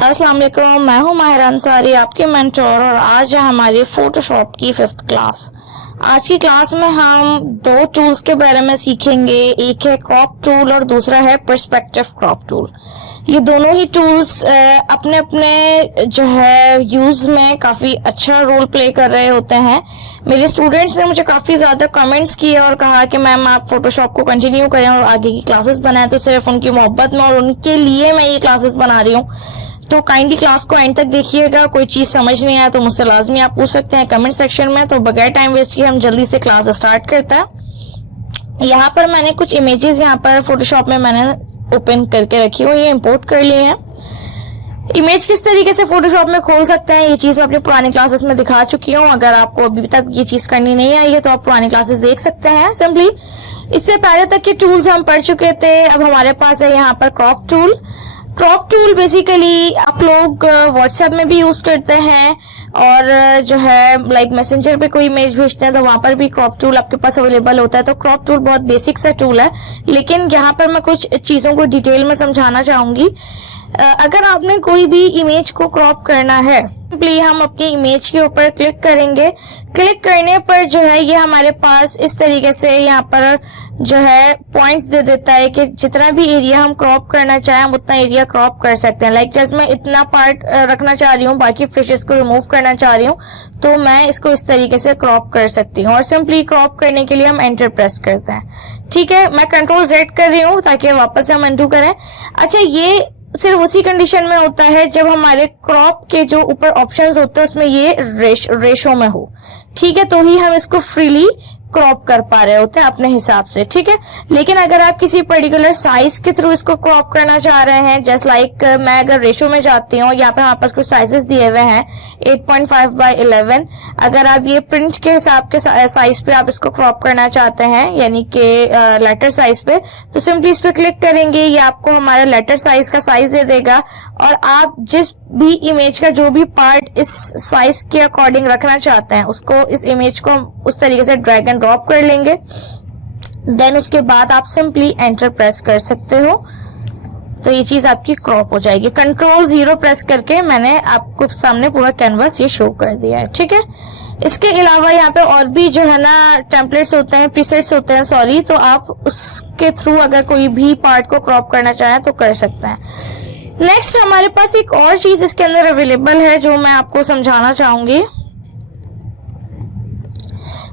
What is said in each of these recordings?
अस्सलाम वालेकुम, मैं हूं माहिरा अंसारी, आपके मेंटोर। और आज है हमारी फोटोशॉप की 5th क्लास। आज की क्लास में हम दो टूल्स के बारे में सीखेंगे। एक है क्रॉप टूल और दूसरा है पर्सपेक्टिव क्रॉप टूल। ये दोनों ही टूल्स अपने अपने जो है यूज में काफी अच्छा रोल प्ले कर रहे होते हैं। मेरे स्टूडेंट्स ने मुझे काफी ज्यादा कमेंट्स किए और कहा कि मैम आप फोटोशॉप को कंटिन्यू करें और आगे की क्लासेस बनाएं, तो सिर्फ उनकी मोहब्बत में और उनके लिए मैं ये क्लासेस बना रही हूँ। तो काइंडली क्लास को एंड तक देखिएगा। कोई चीज समझ नहीं आया तो मुझसे लाजमी आप पूछ सकते हैं कमेंट सेक्शन में। तो बगैर टाइम वेस्ट किए हम जल्दी से क्लास स्टार्ट करते हैं। यहाँ पर मैंने कुछ इमेजेस यहाँ पर फोटोशॉप में मैंने ओपन करके रखी हुई, ये इंपोर्ट कर लिए हैं। इमेज किस तरीके से फोटोशॉप में खोल सकते हैं ये चीज मैं अपनी पुरानी क्लासेस में दिखा चुकी हूँ। अगर आपको अभी तक ये चीज करनी नहीं आई है तो आप पुरानी क्लासेस देख सकते हैं। सिंपली इससे पहले तक के टूल्स हम पढ़ चुके थे। अब हमारे पास है यहाँ पर crop tool. Crop tool basically आप लोग व्हाट्सएप में भी यूज करते हैं और जो है लाइक मैसेंजर पे कोई इमेज भेजते हैं तो वहां पर भी क्रॉप टूल आपके पास अवेलेबल होता है। तो क्रॉप टूल बहुत बेसिक सा टूल है, लेकिन यहाँ पर मैं कुछ चीजों को डिटेल में समझाना चाहूंगी। अगर आपने कोई भी इमेज को क्रॉप करना है, सिंपली हम अपनी इमेज के ऊपर क्लिक करेंगे। क्लिक करने पर जो है ये हमारे पास इस तरीके से यहाँ पर जो है पॉइंट्स दे देता है कि जितना भी एरिया हम क्रॉप करना चाहें हम उतना एरिया क्रॉप कर सकते हैं। लाइक जैसे मैं इतना पार्ट रखना चाह रही हूँ, बाकी फिशेस को रिमूव करना चाह रही हूँ, तो मैं इसको इस तरीके से क्रॉप कर सकती हूँ। और सिंपली क्रॉप करने के लिए हम एंटर प्रेस करते हैं। ठीक है, मैं कंट्रोल Z कर रही हूँ ताकि वापस से हम अनडू करें। अच्छा, ये सिर्फ उसी कंडीशन में होता है जब हमारे क्रॉप के जो ऊपर ऑप्शंस होते हैं उसमें ये रेशो में हो। ठीक है, तो ही हम इसको फ्रीली क्रॉप कर पा रहे होते हैं अपने हिसाब से। ठीक है, लेकिन अगर आप किसी पर्टिकुलर साइज के थ्रू इसको क्रॉप करना चाह रहे हैं, जस्ट लाइक मैं अगर रेशो में जाती हूँ, यहाँ पे हमारे पास कुछ साइजेस दिए हुए हैं 8.5 by 11। अगर आप ये प्रिंट के हिसाब के साइज पे आप इसको क्रॉप करना चाहते हैं, यानी कि लेटर साइज पे, तो सिंपली इस पे क्लिक करेंगे, ये आपको हमारा लेटर साइज का साइज दे देगा। और आप जिस भी इमेज का जो भी पार्ट इस साइज के अकॉर्डिंग रखना चाहते हैं उसको, इस इमेज को उस तरीके से ड्रैग एंड ड्रॉप कर लेंगे। देन उसके बाद आप सिंपली एंटर प्रेस कर सकते हो, तो ये चीज आपकी क्रॉप हो जाएगी। कंट्रोल 0 प्रेस करके मैंने आपको सामने पूरा कैनवस ये शो कर दिया है। ठीक है, इसके अलावा यहाँ पे और भी जो है ना टेम्पलेट्स होते हैं, प्रीसेट्स होते हैं, सॉरी, तो आप उसके थ्रू अगर कोई भी पार्ट को क्रॉप करना चाहें तो कर सकते हैं। नेक्स्ट हमारे पास एक और चीज इसके अंदर अवेलेबल है जो मैं आपको समझाना चाहूंगी।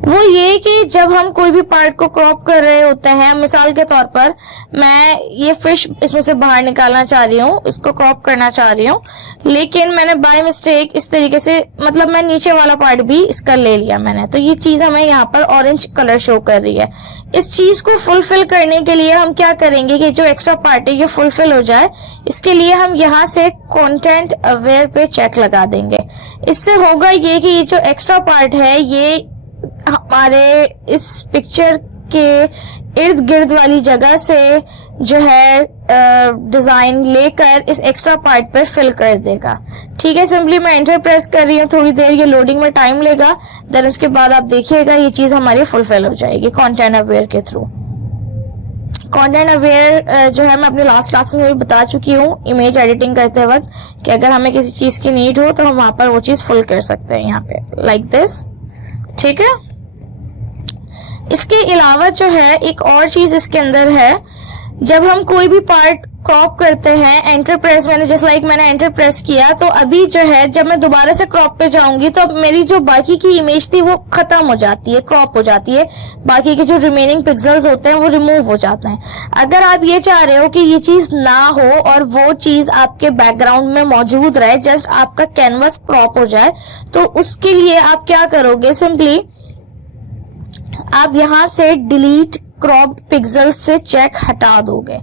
वो ये कि जब हम कोई भी पार्ट को क्रॉप कर रहे होते हैं, मिसाल के तौर पर मैं ये फिश इसमें से बाहर निकालना चाह रही हूँ, इसको क्रॉप करना चाह रही हूँ, लेकिन मैंने बाय मिस्टेक इस तरीके से, मतलब मैं नीचे वाला पार्ट भी इसका ले लिया मैंने, तो ये चीज हमें यहाँ पर ऑरेंज कलर शो कर रही है। इस चीज को फुलफिल करने के लिए हम क्या करेंगे कि जो एक्स्ट्रा पार्ट है ये फुलफिल हो जाए, इसके लिए हम यहाँ से कंटेंट अवेयर पे चेक लगा देंगे। इससे होगा ये कि ये जो एक्स्ट्रा पार्ट है ये हमारे इस पिक्चर के इर्द गिर्द वाली जगह से जो है डिजाइन लेकर इस एक्स्ट्रा पार्ट पर फिल कर देगा। ठीक है, सिंपली मैं एंटर प्रेस कर रही हूँ, थोड़ी देर ये लोडिंग में टाइम लेगा, देन उसके बाद आप देखिएगा ये चीज हमारी फुलफिल हो जाएगी कंटेंट अवेयर के थ्रू। कंटेंट अवेयर जो है मैं अपनी लास्ट क्लास में भी बता चुकी हूँ इमेज एडिटिंग करते वक्त कि अगर हमें किसी चीज की नीड हो तो हम वहां पर वो चीज फुल कर सकते हैं यहाँ पे लाइक दिस। ठीक है, इसके अलावा जो है एक और चीज इसके अंदर है, जब हम कोई भी पार्ट क्रॉप करते हैं, एंटर प्रेस मैंने जस्ट लाइक मैंने एंटर प्रेस किया, तो अभी जो है जब मैं दोबारा से क्रॉप पे जाऊंगी तो मेरी जो बाकी की इमेज थी वो खत्म हो जाती है, क्रॉप हो जाती है, बाकी के जो रिमेनिंग पिक्सल्स होते हैं वो रिमूव हो जाते हैं। अगर आप ये चाह रहे हो कि ये चीज ना हो और वो चीज आपके बैकग्राउंड में मौजूद रहे, जस्ट आपका कैनवस क्रॉप हो जाए, तो उसके लिए आप क्या करोगे, सिंपली आप यहाँ से डिलीट क्रॉप्ड पिक्सेल्स से चेक हटा दोगे।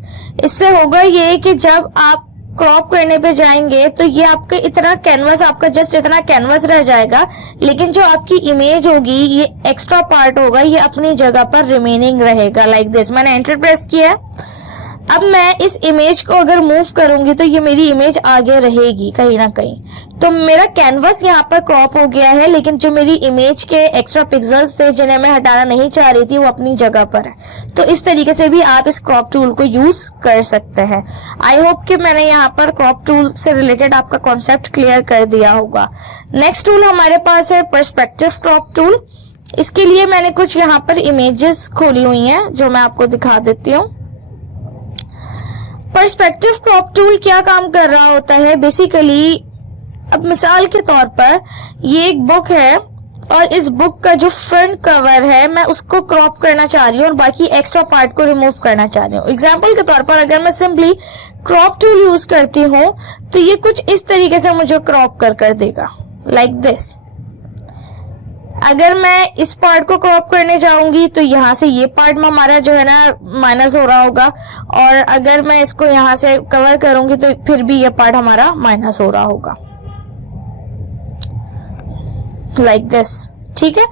इससे होगा ये कि जब आप क्रॉप करने पे जाएंगे तो ये आपका इतना कैनवस, आपका जस्ट इतना कैनवस रह जाएगा, लेकिन जो आपकी इमेज होगी ये एक्स्ट्रा पार्ट होगा, ये अपनी जगह पर रिमेनिंग रहेगा लाइक दिस। मैंने एंटर प्रेस किया, अब मैं इस इमेज को अगर मूव करूंगी तो ये मेरी इमेज आगे रहेगी कहीं ना कहीं। तो मेरा कैनवस यहाँ पर क्रॉप हो गया है, लेकिन जो मेरी इमेज के एक्स्ट्रा पिक्सेल्स थे जिन्हें मैं हटाना नहीं चाह रही थी वो अपनी जगह पर है। तो इस तरीके से भी आप इस क्रॉप टूल को यूज कर सकते हैं। आई होप कि मैंने यहाँ पर क्रॉप टूल से रिलेटेड आपका कॉन्सेप्ट क्लियर कर दिया होगा। नेक्स्ट टूल हमारे पास है पर्सपेक्टिव क्रॉप टूल। इसके लिए मैंने कुछ यहाँ पर इमेजेस खोली हुई हैं जो मैं आपको दिखा देती हूँ। पर्सपेक्टिव क्रॉप टूल क्या काम कर रहा होता है बेसिकली, अब मिसाल के तौर पर ये एक बुक है और इस बुक का जो फ्रंट कवर है मैं उसको क्रॉप करना चाह रही हूँ और बाकी एक्स्ट्रा पार्ट को रिमूव करना चाह रही हूँ। एग्जाम्पल के तौर पर अगर मैं सिंपली क्रॉप टूल यूज करती हूँ तो ये कुछ इस तरीके से मुझे क्रॉप कर देगा, लाइक दिस। अगर मैं इस पार्ट को क्रॉप करने जाऊंगी तो यहाँ से ये पार्ट में हमारा जो है ना माइनस हो रहा होगा, और अगर मैं इसको यहाँ से कवर करूंगी तो फिर भी ये पार्ट हमारा माइनस हो रहा होगा, लाइक दिस। ठीक है,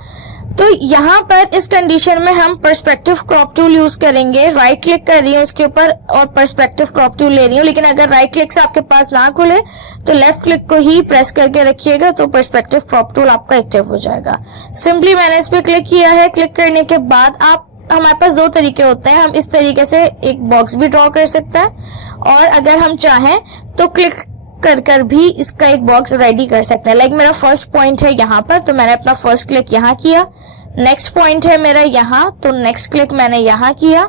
तो यहाँ पर इस कंडीशन में हम पर्सपेक्टिव क्रॉप टूल यूज करेंगे। राइट क्लिक कर रही हूँ उसके ऊपर और पर्सपेक्टिव क्रॉप टूल ले रही हूँ, लेकिन अगर राइट क्लिक से आपके पास ना खुले तो लेफ्ट क्लिक को ही प्रेस करके रखिएगा तो पर्सपेक्टिव क्रॉप टूल आपका एक्टिव हो जाएगा। सिंपली मैंने इस पर क्लिक किया है। क्लिक करने के बाद हमारे पास दो तरीके होते हैं। हम इस तरीके से एक बॉक्स भी ड्रॉ कर सकते हैं और अगर हम चाहें तो क्लिक कर भी इसका एक बॉक्स रेडी कर सकते हैं। लाइक मेरा फर्स्ट पॉइंट है यहाँ पर, तो मैंने अपना फर्स्ट क्लिक यहाँ किया। नेक्स्ट पॉइंट है मेरा यहाँ, तो नेक्स्ट क्लिक मैंने यहाँ किया।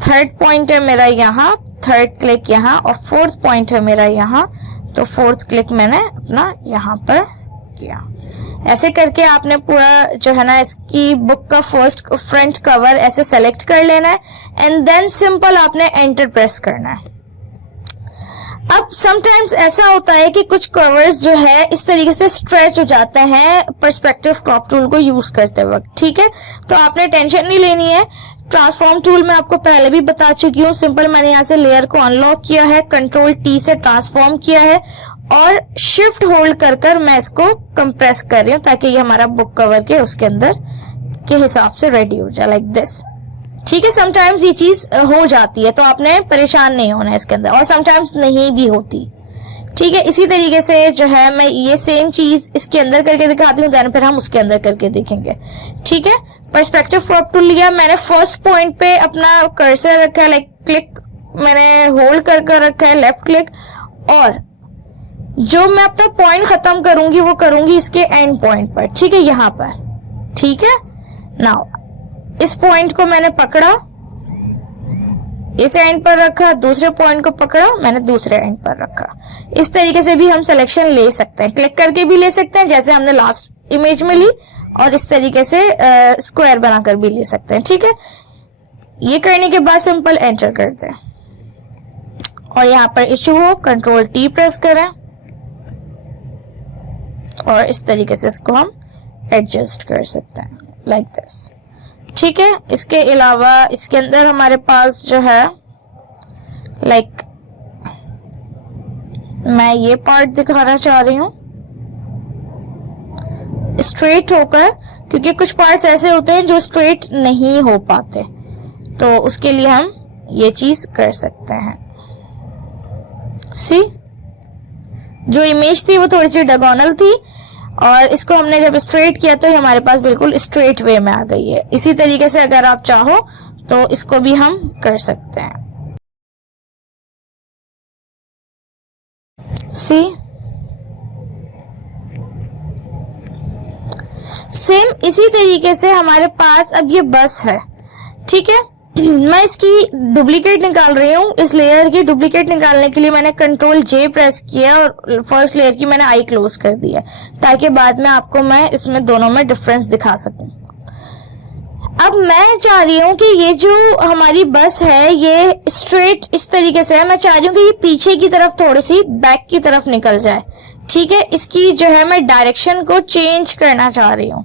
थर्ड पॉइंट है मेरा यहाँ, थर्ड क्लिक यहाँ, और फोर्थ पॉइंट है मेरा यहाँ, तो फोर्थ क्लिक मैंने अपना यहाँ पर किया। ऐसे करके आपने पूरा जो है ना इसकी बुक का फर्स्ट फ्रंट कवर ऐसे सेलेक्ट कर लेना है एंड देन सिंपल आपने एंटर प्रेस करना है। अब समटाइम्स ऐसा होता है कि कुछ कवर्स जो है इस तरीके से स्ट्रेच हो जाते हैं पर्सपेक्टिव क्रॉप टूल को यूज करते वक्त। ठीक है, तो आपने टेंशन नहीं लेनी है। ट्रांसफॉर्म टूल मैं आपको पहले भी बता चुकी हूँ। सिंपल मैंने यहाँ से लेयर को अनलॉक किया है, कंट्रोल टी से ट्रांसफॉर्म किया है और शिफ्ट होल्ड कर मैं इसको कंप्रेस कर रही हूँ ताकि ये हमारा बुक कवर के उसके अंदर के हिसाब से रेडी हो जाए, लाइक दिस। ठीक है, समटाइम्स ये चीज हो जाती है तो आपने परेशान नहीं होना है इसके अंदर, और समटाइम्स नहीं भी होती। ठीक है, इसी तरीके से जो है मैं ये सेम चीज इसके अंदर करके दिखाती हूँ, देन फिर हम उसके अंदर करके देखेंगे। ठीक है, पर्सपेक्टिव क्रॉप टूल लिया मैंने, फर्स्ट पॉइंट पे अपना कर्सर रखा है, लाइक क्लिक मैंने होल्ड कर रखा है, लेफ्ट क्लिक, और जो मैं अपना पॉइंट खत्म करूंगी वो करूंगी इसके एंड पॉइंट पर। ठीक है, यहाँ पर। ठीक है, नाउ इस पॉइंट को मैंने पकड़ा, इस एंड पर रखा, दूसरे पॉइंट को पकड़ा, मैंने दूसरे एंड पर रखा। इस तरीके से भी हम सिलेक्शन ले सकते हैं, क्लिक करके भी ले सकते हैं जैसे हमने लास्ट इमेज में ली, और इस तरीके से स्क्वायर बनाकर भी ले सकते हैं। ठीक है, ये करने के बाद सिंपल एंटर करते हैं और यहाँ पर इशू हो कंट्रोल टी प्रेस करें और इस तरीके से इसको हम एडजस्ट कर सकते हैं, लाइक दिस। ठीक है, इसके अलावा इसके अंदर हमारे पास जो है लाइक मैं ये पार्ट दिखाना चाह रही हूँ स्ट्रेट होकर, क्योंकि कुछ पार्ट्स ऐसे होते हैं जो स्ट्रेट नहीं हो पाते, तो उसके लिए हम ये चीज कर सकते हैं। सी, जो इमेज थी वो थोड़ी सी डायगोनल थी और इसको हमने जब स्ट्रेट किया तो हमारे पास बिल्कुल स्ट्रेट वे में आ गई है। इसी तरीके से अगर आप चाहो तो इसको भी हम कर सकते हैं। सी, सेम इसी तरीके से हमारे पास अब ये बस है। ठीक है, मैं इसकी डुप्लीकेट निकाल रही हूँ। इस लेयर की डुप्लीकेट निकालने के लिए मैंने कंट्रोल जे प्रेस किया और फर्स्ट लेयर की मैंने आई क्लोज कर दिया ताकि बाद में आपको मैं इसमें दोनों में डिफरेंस दिखा सकूं। अब मैं चाह रही हूँ कि ये जो हमारी बस है ये स्ट्रेट इस तरीके से है, मैं चाह रही हूँ कि ये पीछे की तरफ थोड़ी सी बैक की तरफ निकल जाए। ठीक है, इसकी जो है मैं डायरेक्शन को चेंज करना चाह रही हूँ।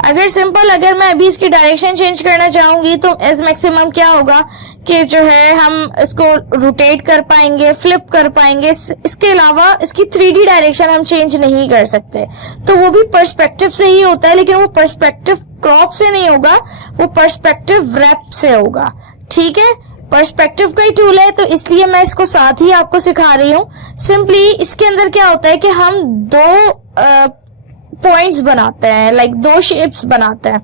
अगर मैं अभी इसकी डायरेक्शन चेंज करना चाहूंगी तो एज मैक्सिमम क्या होगा कि जो है हम इसको रोटेट कर पाएंगे, फ्लिप कर पाएंगे। इसके अलावा इसकी 3D डायरेक्शन हम चेंज नहीं कर सकते, तो वो भी पर्सपेक्टिव से ही होता है, लेकिन वो पर्सपेक्टिव क्रॉप से नहीं होगा, वो पर्सपेक्टिव रैप से होगा। ठीक है, पर्सपेक्टिव का ही टूल है तो इसलिए मैं इसको साथ ही आपको सिखा रही हूँ। सिंपली इसके अंदर क्या होता है कि हम दो पॉइंट्स बनाते हैं, लाइक दो शेप्स बनाते हैं।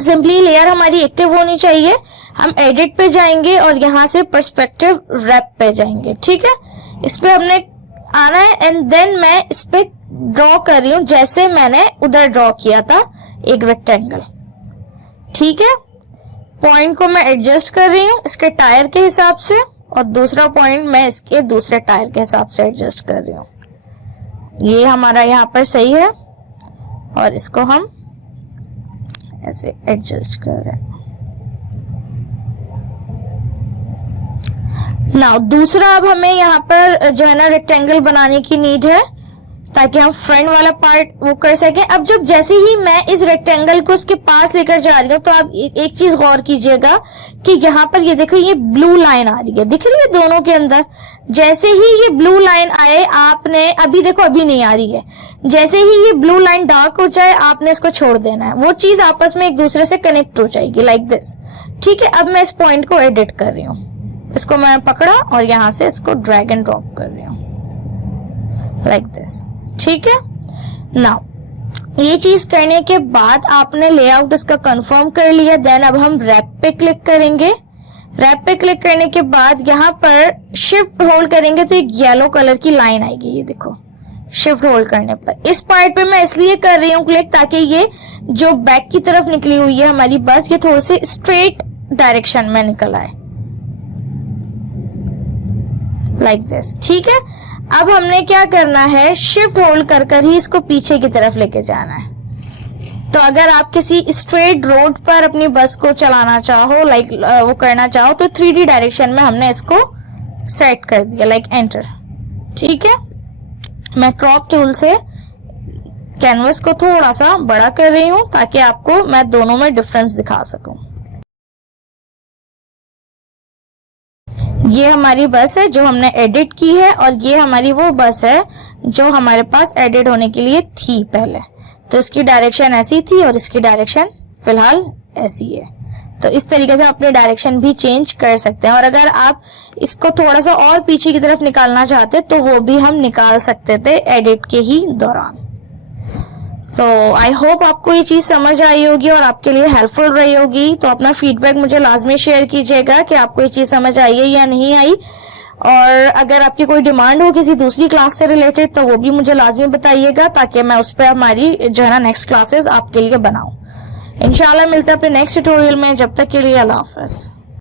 सिंपली लेयर हमारी एक्टिव होनी चाहिए, हम एडिट पे जाएंगे और यहाँ से पर्सपेक्टिव रैप पे जाएंगे, ठीक है। इस पे हमने आना है एंड देन मैं इस पे ड्रॉ कर रही हूँ जैसे मैंने उधर ड्रॉ किया था एक रेक्टेंगल, ठीक है। पॉइंट को मैं एडजस्ट कर रही हूँ इसके टायर के हिसाब से और दूसरा पॉइंट मैं इसके दूसरे टायर के हिसाब से एडजस्ट कर रही हूँ। ये हमारा यहाँ पर सही है और इसको हम ऐसे एडजस्ट कर रहे हैं। नाउ दूसरा, अब हमें यहाँ पर जो है ना रेक्टेंगल बनाने की नीड है ताकि हम फ्रंट वाला पार्ट वो कर सकें। अब जब जैसे ही मैं इस रेक्टेंगल को उसके पास लेकर जा रही हूँ तो आप एक चीज गौर कीजिएगा कि यहाँ पर ये देखो ये ब्लू लाइन आ रही है, दिख रही है दोनों के अंदर। जैसे ही ये ब्लू लाइन आए आपने, अभी देखो अभी नहीं आ रही है, जैसे ही ये ब्लू लाइन डार्क हो जाए आपने इसको छोड़ देना है, वो चीज आपस में एक दूसरे से कनेक्ट हो जाएगी लाइक दिस, ठीक है। अब मैं इस पॉइंट को एडिट कर रही हूँ, इसको मैं पकड़ा और यहाँ से इसको ड्रैग एंड ड्रॉप कर रही हूँ लाइक दिस, ठीक है। नाउ ये चीज करने के बाद आपने लेआउट इसका कंफर्म कर लिया, देन अब हम रैप पे क्लिक करेंगे। रैप पे क्लिक करने के बाद यहाँ पर शिफ्ट होल्ड करेंगे तो एक येलो कलर की लाइन आएगी, ये देखो शिफ्ट होल्ड करने पर। इस पार्ट पे मैं इसलिए कर रही हूँ क्लिक ताकि ये जो बैक की तरफ निकली हुई है हमारी बस, ये थोड़ी सी स्ट्रेट डायरेक्शन में निकल आए लाइक दिस, ठीक है। अब हमने क्या करना है, शिफ्ट होल्ड कर कर ही इसको पीछे की तरफ लेके जाना है। तो अगर आप किसी स्ट्रेट रोड पर अपनी बस को चलाना चाहो, लाइक वो करना चाहो, तो 3D डायरेक्शन में हमने इसको सेट कर दिया लाइक एंटर, ठीक है। मैं क्रॉप टूल से कैनवस को थोड़ा सा बड़ा कर रही हूँ ताकि आपको मैं दोनों में डिफरेंस दिखा सकूं। ये हमारी बस है जो हमने एडिट की है और ये हमारी वो बस है जो हमारे पास एडिट होने के लिए थी पहले। तो इसकी डायरेक्शन ऐसी थी और इसकी डायरेक्शन फिलहाल ऐसी है। तो इस तरीके से अपनी डायरेक्शन भी चेंज कर सकते हैं और अगर आप इसको थोड़ा सा और पीछे की तरफ निकालना चाहते तो वो भी हम निकाल सकते थे एडिट के ही दौरान। तो आई होप आपको ये चीज समझ आई होगी और आपके लिए हेल्पफुल रही होगी। तो अपना फीडबैक मुझे लाजमी शेयर कीजिएगा कि आपको ये चीज समझ आई है या नहीं आई, और अगर आपकी कोई डिमांड हो किसी दूसरी क्लास से रिलेटेड तो वो भी मुझे लाजमी बताइएगा ताकि मैं उस पर हमारी जो है ना नेक्स्ट क्लासेस आपके लिए बनाऊं। इंशाल्लाह मिलते हैं अपने नेक्स्ट ट्यूटोरियल में, जब तक के लिए अल्लाह हाफ़िज़।